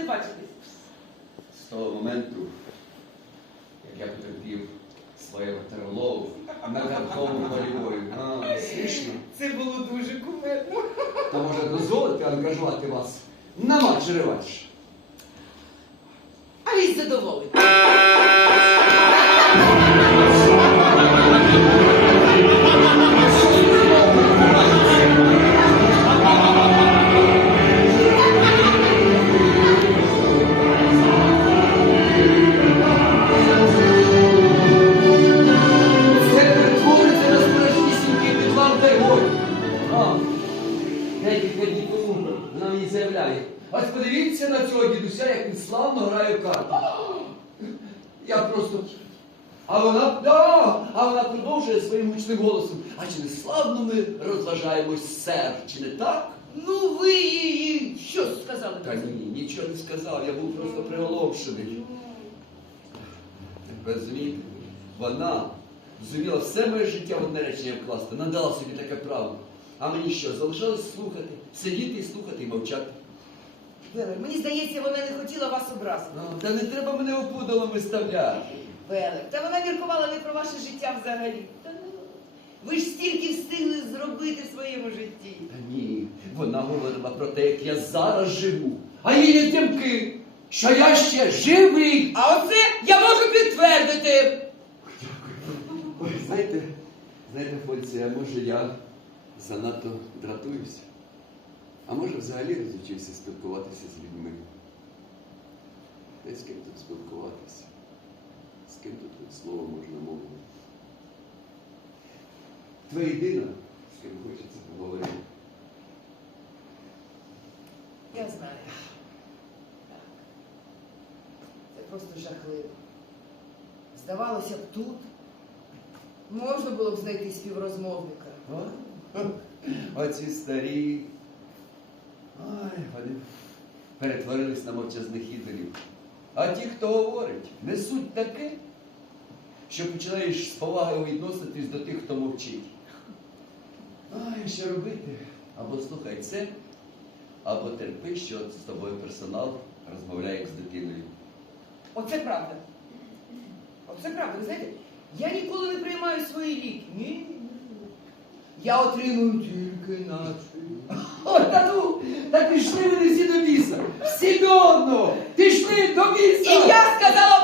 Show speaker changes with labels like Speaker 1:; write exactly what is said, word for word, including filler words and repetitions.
Speaker 1: не бачитись?
Speaker 2: З того моменту, як я потерпів своє ватерлоу на картковому полі бою. А, смішно.
Speaker 1: Це було дуже кумедно.
Speaker 2: Та може дозволити ангажувати вас на матч-реванш?
Speaker 1: А він задоволений.
Speaker 2: Це перетвориться на справжнісінький підлам та й годі. А, декілька днів тому вона мені заявляє. Ось подивіться на цього дідуся, як він славно грає в карти. Я просто... А вона, да, а вона продовжує своїм гучним голосом. А чи не славно ми розважаємось, сер, чи не так?
Speaker 1: Ну ви їй що сказали?
Speaker 2: Та ні, нічого не сказав, я був просто приголомшений. Ви розумієте, вона зуміла все моє життя в одне речення вкласти, надала собі таке право. А мені що, залишалось слухати, сидіти і слухати і мовчати.
Speaker 1: Велик, мені здається, вона не хотіла вас образити.
Speaker 2: Ну, та не треба мене опудалом виставляти.
Speaker 1: Велик, та вона міркувала не про ваше життя взагалі. Та ну, ви ж стільки встигли зробити в своєму житті.
Speaker 2: Та ні, вона говорила про те, як я зараз живу. А її дімки, що я ще живий.
Speaker 1: А оце я можу підтвердити.
Speaker 2: Ой, знаєте, знаєте, Фольце, а може я занадто дратуюся? А може взагалі розучився спілкуватися з людьми? Та з ким тут спілкуватися? З ким тут слово можна мовити? Твоя єдина, з ким хочеться поговорити.
Speaker 1: Я знаю. Так. Це просто жахливо. Здавалося б, тут можна було б знайти співрозмовника.
Speaker 2: Оці старі. Ой, вони перетворились на мовчазних ідолів. А ті, хто говорить, несуть таке, що починаєш з повагою відноситись до тих, хто мовчить. Ай, що робити? Або слухай це, або терпи, що з тобою персонал розмовляє як з дитиною.
Speaker 1: Оце правда. Оце правда. Ви знаєте, я ніколи не приймаю свої ліки. Ні. Я отримую тільки наче.
Speaker 2: О, та ну, та пішли вони всі до біса. Всі до одного. Пішли до біса.
Speaker 1: І я сказала